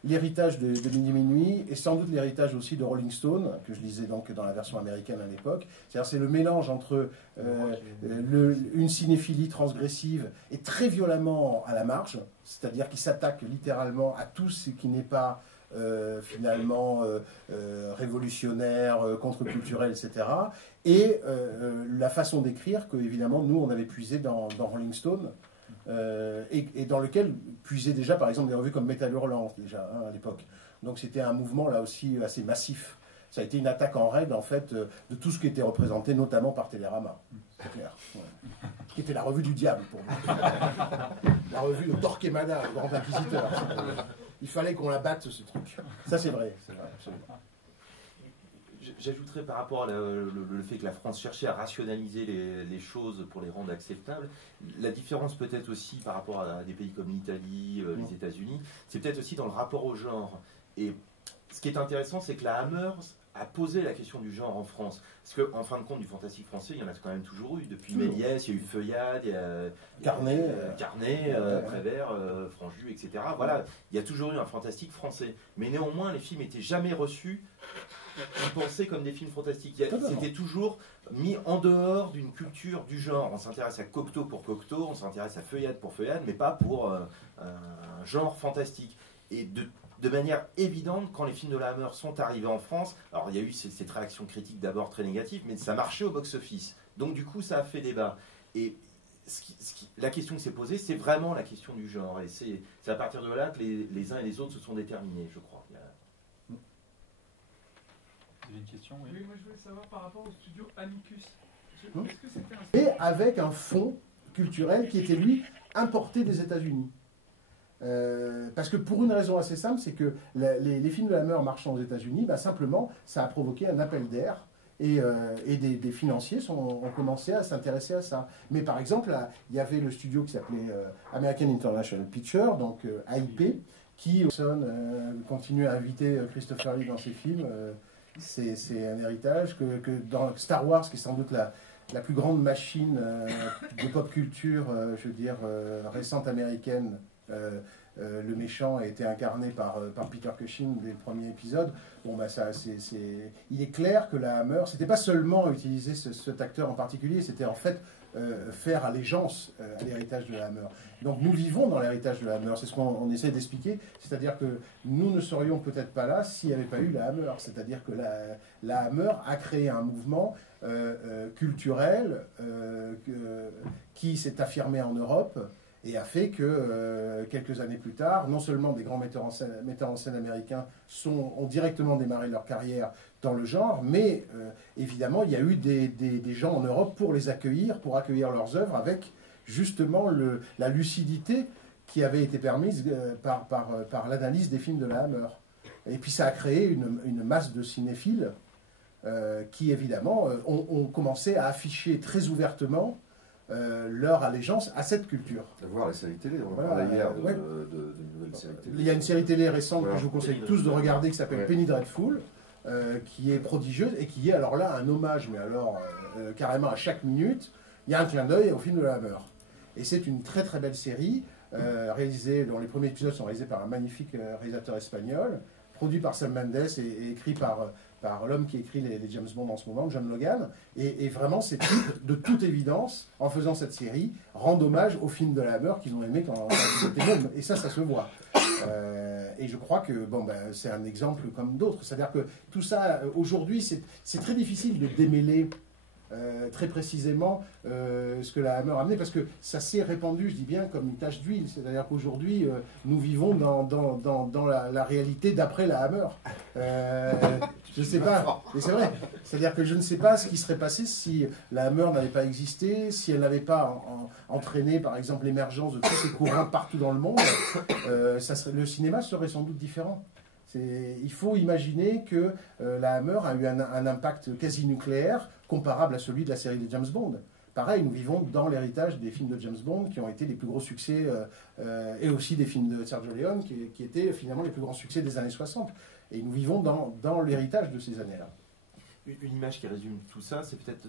l'héritage de Midi Minuit et sans doute l'héritage aussi de Rolling Stone, que je lisais donc dans la version américaine à l'époque. C'est-à-dire c'est le mélange entre une cinéphilie transgressive et très violemment à la marge, c'est-à-dire qui s'attaque littéralement à tout ce qui n'est pas finalement révolutionnaire, contre-culturel, etc. Et la façon d'écrire que, évidemment, nous, on avait puisé dans Rolling Stone, et dans lequel puisaient déjà, par exemple, des revues comme Metal Hurlant, déjà, hein, à l'époque. Donc c'était un mouvement, là aussi, assez massif. Ça a été une attaque en règle, en fait, de tout ce qui était représenté, notamment par Télérama. C'est clair. Ouais. Qui était la revue du diable, pour moi. La revue de Torquemada, le grand inquisiteur. Il fallait qu'on la batte, ce truc. Ça, c'est vrai. Absolument. J'ajouterais par rapport à le fait que la France cherchait à rationaliser les choses pour les rendre acceptables, la différence peut-être aussi par rapport à des pays comme l'Italie, les États-Unis, c'est peut-être aussi dans le rapport au genre. Et ce qui est intéressant, c'est que la Hammer a posé la question du genre en France. Parce qu'en fin de compte, du fantastique français, il y en a quand même toujours eu. Depuis Méliès, il y a eu Feuillade, il y a Carnet, Prévert, Franju, etc. Voilà, il y a toujours eu un fantastique français. Mais néanmoins, les films n'étaient jamais reçus ou pensés comme des films fantastiques. C'était toujours mis en dehors d'une culture du genre. On s'intéresse à Cocteau pour Cocteau, on s'intéresse à Feuillade pour Feuillade, mais pas pour un genre fantastique. Et de manière évidente, quand les films de la Hammer sont arrivés en France, alors il y a eu cette réaction critique d'abord très négative, mais ça marchait au box-office. Donc du coup, ça a fait débat. Et la question qui s'est posée, c'est vraiment la question du genre. Et c'est à partir de là que les uns et les autres se sont déterminés, je crois. Vous avez une question? Oui, moi je voulais savoir par rapport au studio Amicus. Est-ce que c'était Et avec un fond culturel qui était, lui, importé des États-Unis. Parce que pour une raison assez simple, c'est que les films de la Hammer marchant aux États-Unis, bah, simplement, ça a provoqué un appel d'air et des financiers ont commencé à s'intéresser à ça. Mais par exemple, là, il y avait le studio qui s'appelait American International Pictures, donc AIP, qui continue à inviter Christopher Lee dans ses films. C'est un héritage que dans Star Wars, qui est sans doute la plus grande machine de pop culture, je veux dire, récente américaine, le méchant a été incarné par Peter Cushing dès le premier épisode. Bon, bah, il est clair que la Hammer, c'était pas seulement utiliser cet acteur en particulier, c'était en fait faire allégeance à l'héritage de la Hammer. Donc nous vivons dans l'héritage de la Hammer, c'est ce qu'on essaie d'expliquer, c'est-à-dire que nous ne serions peut-être pas là s'il n'y avait pas eu la Hammer, c'est-à-dire que la Hammer a créé un mouvement culturel qui s'est affirmé en Europe et a fait que quelques années plus tard, non seulement des grands metteurs en scène américains ont directement démarré leur carrière dans le genre, mais évidemment, il y a eu des gens en Europe pour les accueillir, pour accueillir leurs œuvres avec justement la lucidité qui avait été permise par l'analyse des films de la Hammer. Et puis ça a créé une masse de cinéphiles qui, évidemment, ont commencé à afficher très ouvertement leur allégeance à cette culture. À voir les séries télé, on parlait hier de nouvelles séries télé. Il y a une série télé récente que je vous conseille tous de regarder qui s'appelle Penny Dreadful, qui est prodigieuse et qui est alors là un hommage, mais alors carrément à chaque minute, il y a un clin d'œil au film de la Hammer. Et c'est une très très belle série, réalisée, dont les premiers épisodes sont réalisés par un magnifique réalisateur espagnol, produit par Sam Mendes et écrit par l'homme qui écrit les James Bond en ce moment, John Logan. Et vraiment, c'est de toute évidence, en faisant cette série, rendre hommage aux films de la Hammer qu'ils ont aimés quand ils étaient jeunes. Et ça se voit. Et je crois que c'est un exemple comme d'autres. C'est-à-dire que tout ça, aujourd'hui, c'est très difficile de démêler très précisément ce que la Hammer a amené, parce que ça s'est répandu, je dis bien, comme une tache d'huile. C'est-à-dire qu'aujourd'hui, nous vivons dans la réalité d'après la Hammer. Je ne sais pas, mais c'est vrai. C'est-à-dire que je ne sais pas ce qui serait passé si la Hammer n'avait pas existé, si elle n'avait pas entraîné, par exemple, l'émergence de tous ces courants partout dans le monde. Le cinéma serait sans doute différent. Il faut imaginer que la Hammer a eu un impact quasi nucléaire comparable à celui de la série de James Bond. Pareil, nous vivons dans l'héritage des films de James Bond qui ont été les plus gros succès, et aussi des films de Sergio Leone qui étaient finalement les plus grands succès des années 60. Et nous vivons dans l'héritage de ces années-là. Une image qui résume tout ça, c'est peut-être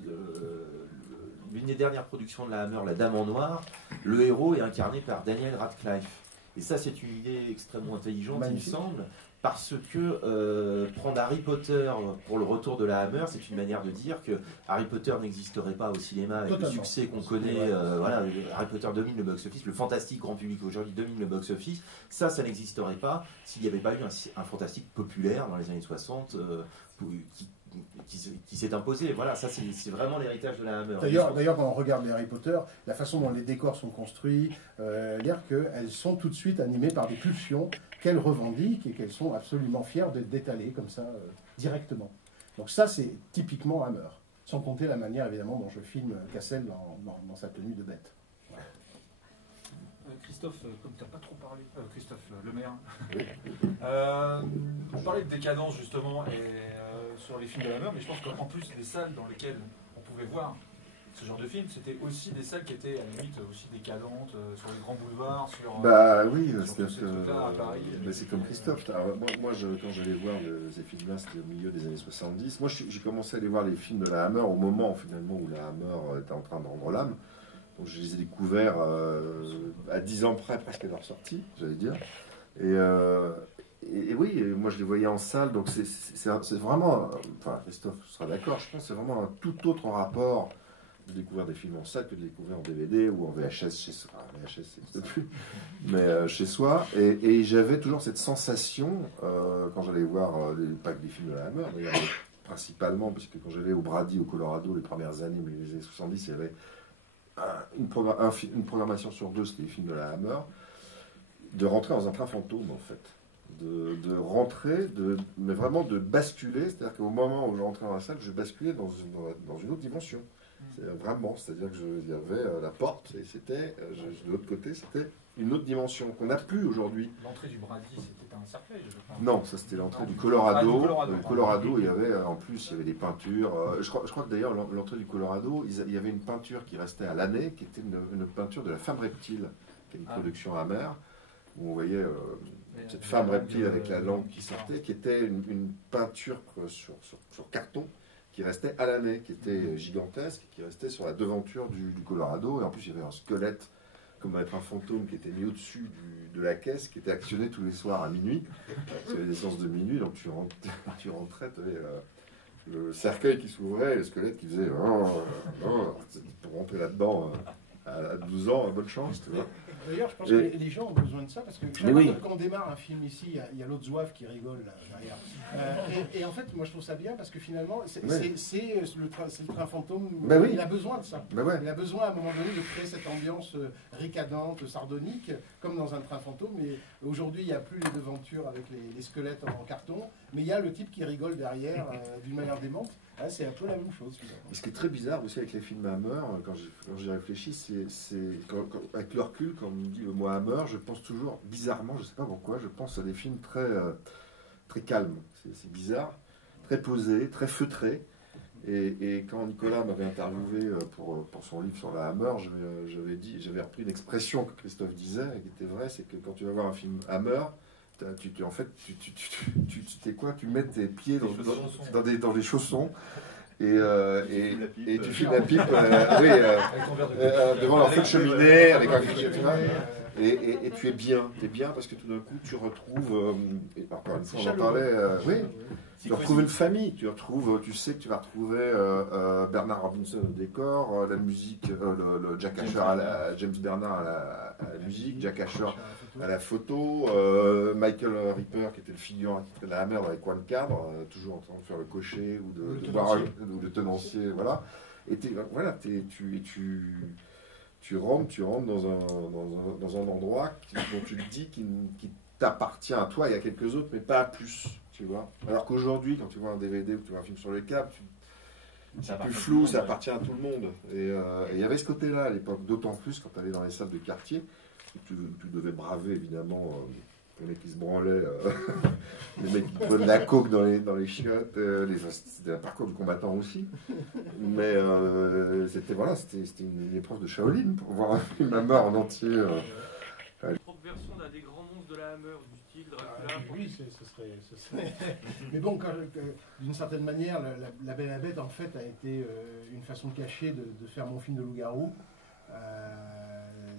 l'une des dernières productions de la Hammer, La Dame en Noir. Le héros est incarné par Daniel Radcliffe. Et ça, c'est une idée extrêmement intelligente, Magnifique. il me semble, parce que prendre Harry Potter pour le retour de la Hammer, c'est une manière de dire que Harry Potter n'existerait pas au cinéma avec Totalement. le succès qu'on connaît. Voilà, Harry Potter domine le box-office, le fantastique grand public aujourd'hui domine le box-office. Ça n'existerait pas s'il n'y avait pas eu un fantastique populaire dans les années 60 qui s'est imposé. Voilà, ça c'est vraiment l'héritage de la Hammer. D'ailleurs, quand on regarde les Harry Potter, la façon dont les décors sont construits, dire qu'elles sont tout de suite animées par des pulsions qu'elles revendiquent et qu'elles sont absolument fières d'étaler comme ça, directement. Donc ça, c'est typiquement Hammer. Sans compter la manière, évidemment, dont je filme Cassel dans sa tenue de bête. Voilà. Christophe, comme tu n'as pas trop parlé, Christophe Lemaire, vous parlez de décadence justement et, sur les films de la Hammer, mais je pense qu'en plus des salles dans lesquelles on pouvait voir ce genre de film, c'était aussi des salles qui étaient à la limite aussi décadentes, sur les grands boulevards, sur... Bah oui, sur tous ces trucs-là à Paris. mais c'est comme Christophe. Alors, moi quand j'allais voir ces films-là, c'était au milieu des années 70. Moi, j'ai commencé à aller voir les films de la Hammer au moment finalement où la Hammer était en train de rendre l'âme. Donc je les ai découverts à 10 ans près, presque à leur sortie, j'allais dire. Et oui, moi je les voyais en salle, donc c'est vraiment, enfin Christophe sera d'accord, je pense que c'est vraiment un tout autre rapport de découvrir des films en salle que de les découvrir en DVD ou en VHS chez soi. VHS, ça n'existe plus, mais chez soi. Et j'avais toujours cette sensation, quand j'allais voir, pas que des films de la Hammer, d'ailleurs, principalement, puisque quand j'allais au Brady, au Colorado, les premières années, mais les années 70, il y avait une programmation sur deux, c'était les films de la Hammer, de rentrer dans un train fantôme, en fait. De rentrer, mais vraiment de basculer, c'est-à-dire qu'au moment où je rentrais dans la salle, je basculais dans une autre dimension. Vraiment, c'est-à-dire qu'il y avait la porte, et c'était, de l'autre côté, c'était une autre dimension qu'on n'a plus aujourd'hui. L'entrée du Brady, c'était un cercueil, je crois. Non, ça c'était l'entrée du Colorado. Le Colorado, il y avait en plus, il y avait des peintures. Je crois que d'ailleurs, l'entrée du Colorado, il y avait une peinture qui restait à l'année, qui était une peinture de la femme reptile, qui est une production Hammer, où on voyait cette femme reptile avec la langue qui sortait, qui était une peinture sur carton, qui restait à l'année, qui était gigantesque, qui restait sur la devanture du Colorado. Et en plus, il y avait un squelette, comme être un fantôme, qui était mis au-dessus de la caisse, qui était actionné tous les soirs à minuit. C'était les séances de minuit, donc tu rentrais, tu avais le cercueil qui s'ouvrait et le squelette qui faisait pour rentrer là-dedans à 12 ans, bonne chance, tu vois. D'ailleurs, je pense que les gens ont besoin de ça, parce que quand on démarre un film ici, il y a l'autre zouave qui rigole là, derrière. Et en fait, moi je trouve ça bien, parce que finalement, c'est le train fantôme, il a besoin de ça. Il a besoin à un moment donné de créer cette ambiance ricadante, sardonique, comme dans un train fantôme. Et aujourd'hui, il n'y a plus les devantures avec les squelettes en carton, mais il y a le type qui rigole derrière d'une manière démente. Ah, c'est un peu la même chose. Et ce qui est très bizarre aussi avec les films Hammer, quand j'y réfléchis, c'est avec le recul, quand on me dit le mot Hammer, je pense toujours, bizarrement, je ne sais pas pourquoi, je pense à des films très, très calmes. C'est bizarre, très posés, très feutrés. Et quand Nicolas m'avait interviewé pour son livre sur la Hammer, j'avais repris une expression que Christophe disait, et qui était vraie, c'est que quand tu vas voir un film Hammer, en fait, tu mets tes pieds dans des chaussons et tu fumes la pipe devant leur feu de cheminée avec un et tu es bien parce que tout d'un coup tu retrouves encore une fois on en parlait tu retrouves une famille, tu sais que tu vas retrouver Bernard Robinson au décor, la musique, le Jack Asher James Bernard à la musique, Jack Asher à la photo, Michael Ripper qui était le figurant de la Hammer avec One Cadre, toujours en train de faire le cocher ou de boire le tenancier, voilà. Et voilà, tu rentres dans un endroit dont tu te dis qui t'appartient à toi et à quelques autres, mais pas à plus, tu vois. Alors qu'aujourd'hui, quand tu vois un DVD ou tu vois un film sur le câble, c'est plus flou, ça appartient à tout le monde. Et il y avait ce côté-là à l'époque, d'autant plus quand tu allais dans les salles de quartier, où tu devais braver évidemment les mecs qui se branlaient, les mecs qui prenaient de la coke dans les chiottes, c'était un parcours du combattant aussi. Mais c'était une épreuve de Shaolin pour voir un film Hammer en entier. Une propre version d'un des grands monstres de la Hammer, du style Dracula. Oui, ce serait. Mais bon, d'une certaine manière, la Belle et la Bête, en fait, a été une façon cachée de faire mon film de loup-garou.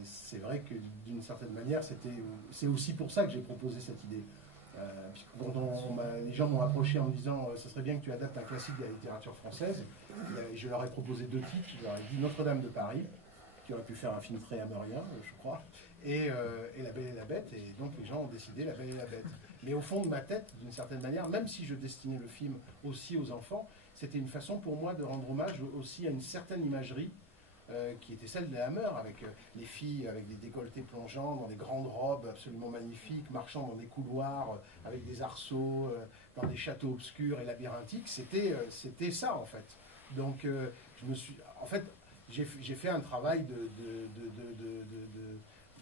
C'est vrai que d'une certaine manière, c'est aussi pour ça que j'ai proposé cette idée. Puisque quand les gens m'ont approché en me disant ça serait bien que tu adaptes un classique de la littérature française, je leur ai proposé 2 titres. Je leur ai dit Notre-Dame de Paris, qui aurait pu faire un film très hammerien, je crois, et La Belle et la Bête, et donc les gens ont décidé La Belle et la Bête. Mais au fond de ma tête, d'une certaine manière, même si je destinais le film aussi aux enfants, c'était une façon pour moi de rendre hommage aussi à une certaine imagerie qui était celle de Hammer, avec les filles avec des décolletés plongeants, dans des grandes robes absolument magnifiques, marchant dans des couloirs avec des arceaux, dans des châteaux obscurs et labyrinthiques. C'était ça en fait. Donc j'ai fait un travail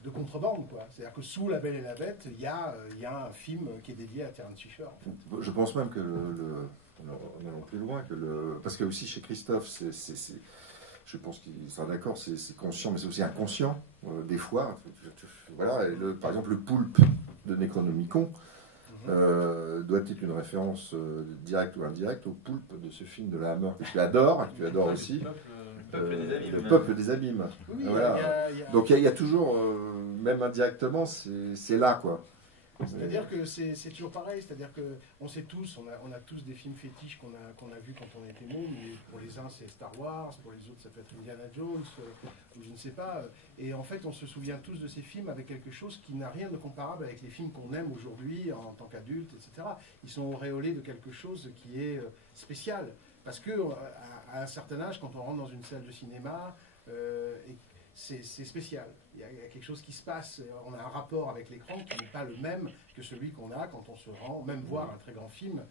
de contrebande, quoi. C'est-à-dire que sous La Belle et la Bête, il y a un film qui est dédié à Terence Fisher. En fait. Je pense même que en allant plus loin, parce que aussi chez Christophe, je pense qu'il sera d'accord, c'est conscient, mais c'est aussi inconscient, des fois. Voilà, par exemple, le poulpe de Necronomicon doit être une référence directe ou indirecte au poulpe de ce film de la Hammer que tu adores, aussi. Le peuple des abîmes. Oui, voilà. Donc il y a toujours, même indirectement, c'est là, quoi. C'est-à-dire que c'est toujours pareil, c'est-à-dire qu'on sait tous, on a tous des films fétiches qu'on a vus quand on était môme, mais pour les uns c'est Star Wars, pour les autres ça peut être Indiana Jones, ou je ne sais pas. Et en fait on se souvient tous de ces films avec quelque chose qui n'a rien de comparable avec les films qu'on aime aujourd'hui en tant qu'adulte, etc. Ils sont auréolés de quelque chose qui est spécial. Parce qu'à un certain âge, quand on rentre dans une salle de cinéma, c'est spécial. Il y a quelque chose qui se passe. On a un rapport avec l'écran qui n'est pas le même que celui qu'on a quand on se rend, même voir un très grand film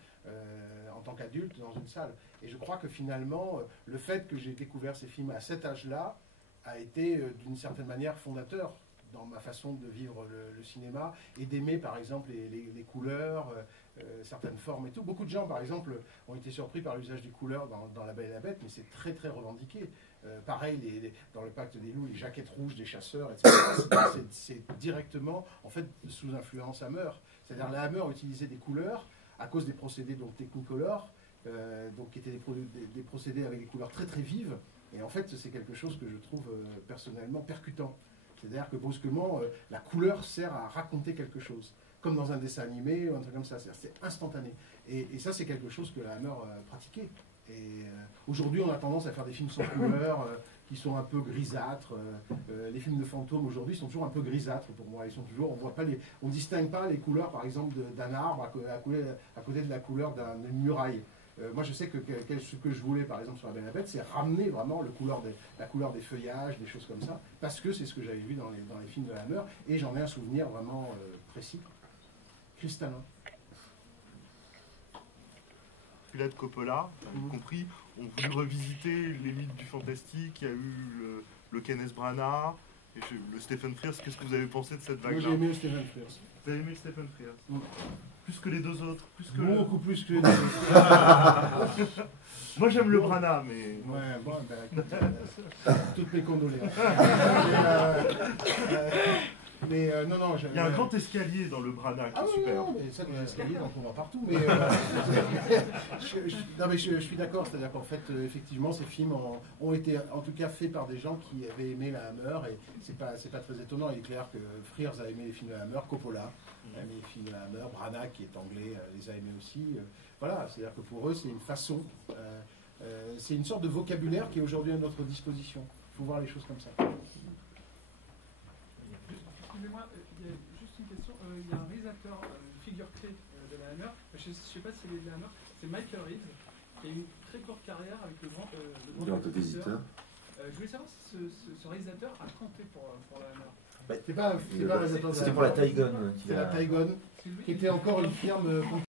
en tant qu'adulte dans une salle. Et je crois que finalement, le fait que j'ai découvert ces films à cet âge-là a été d'une certaine manière fondateur dans ma façon de vivre le cinéma et d'aimer par exemple les couleurs, certaines formes et tout. Beaucoup de gens par exemple ont été surpris par l'usage des couleurs dans La Belle et la Bête, mais c'est très très revendiqué. Pareil, dans le Pacte des loups, les jaquettes rouges des chasseurs, etc. C'est directement en fait sous influence Hammer. C'est-à-dire la Hammer utilisait des couleurs à cause des procédés donc Technicolor, donc qui étaient des procédés avec des couleurs très très vives. Et en fait, c'est quelque chose que je trouve personnellement percutant. C'est-à-dire que brusquement, la couleur sert à raconter quelque chose, comme dans un dessin animé ou un truc comme ça. C'est instantané. Et ça, c'est quelque chose que la Hammer pratiquait. Et aujourd'hui, on a tendance à faire des films sans couleur, qui sont un peu grisâtres. Les films de fantômes aujourd'hui sont toujours un peu grisâtres pour moi. Ils sont toujours, on distingue pas les couleurs, par exemple, d'un arbre à côté de la couleur d'une muraille. Moi, je sais que ce que je voulais, par exemple, sur La Belle et la Bête, c'est ramener vraiment la couleur des feuillages, des choses comme ça, parce que c'est ce que j'avais vu dans les films de Hammer, et j'en ai un souvenir vraiment précis, cristallin. Là de Coppola, vous compris, ont voulu revisiter les mythes du fantastique. Il y a eu le Kenneth Branagh, et le Stephen Frears. Qu'est-ce que vous avez pensé de cette vague-là? Moi, j'ai aimé le Stephen Frears. Vous avez aimé le Stephen Frears? Plus que les deux autres, beaucoup plus que les deux autres. Moi j'aime le Branagh, mais... Ouais, bon, toutes mes condoléances. Non, il y a un grand escalier dans le Branagh qui est super. Non, mais ça, des escaliers, on en voit partout. Mais, je suis d'accord, c'est-à-dire qu'en fait, effectivement, ces films ont été, en tout cas, faits par des gens qui avaient aimé la Hammer, et c'est pas très étonnant. Il est clair que Frears a aimé les films de la Hammer, Coppola a aimé les films de la Hammer, Branagh, qui est anglais, les a aimés aussi. Voilà, c'est-à-dire que pour eux, c'est une façon, c'est une sorte de vocabulaire qui est aujourd'hui à notre disposition. Il faut voir les choses comme ça. Excusez-moi, il y a juste une question. Il y a un réalisateur, figure clé de la Hammer, je ne sais pas si c'est de la Hammer, c'est Michael Reeves, qui a eu une très courte carrière avec le grand Visiteur. Je voulais savoir si ce réalisateur a compté pour la Hammer. C'est pas un réalisateur de C'était pour la Tygon. C'est la Tygon, qui était encore une firme